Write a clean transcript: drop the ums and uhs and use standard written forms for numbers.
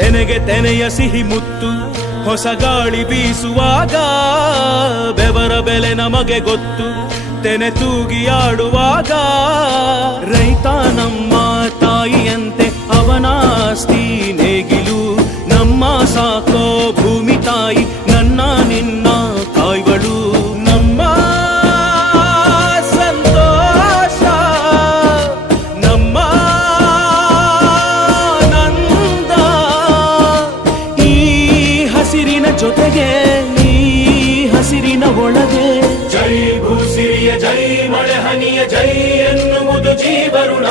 ತೆನೆಗೆ ತೆನೆಯ ಸಿಹಿ ಮುತ್ತು ಹೊಸ ಗಾಳಿ ಬೀಸುವಾಗ ಬೆವರ ಬೆಲೆ ನಮಗೆ ಗೊತ್ತು ತೆನೆ ತೂಗಿ ಆಡುವಾಗ ರೈತ ನಮ್ಮ ತಾಯಿಯಂತೆ ಅವನಾಸ್ತಿ ನೇಗಿಲು ನಮ್ಮ ಸಾಕೋ ಭೂಮಿ ತಾಯಿ ನನ್ನ ನಿನ್ನ ಕಾಯ್ಗಳು ನಮ್ಮ ಸಂತೋಷ ನಮ್ಮ ನಂದ ಈ ಹಸಿರಿನ ಜೊತೆಗೆ ಈ ಹಸಿರಿನ ಒಳಗೆ ಜೈ ಭೂಸಿರಿಯ ಜೈ ಮಳೆ ಹನಿಯ ಜೈ ಎನ್ನುವುದು ಜೀವರುಣ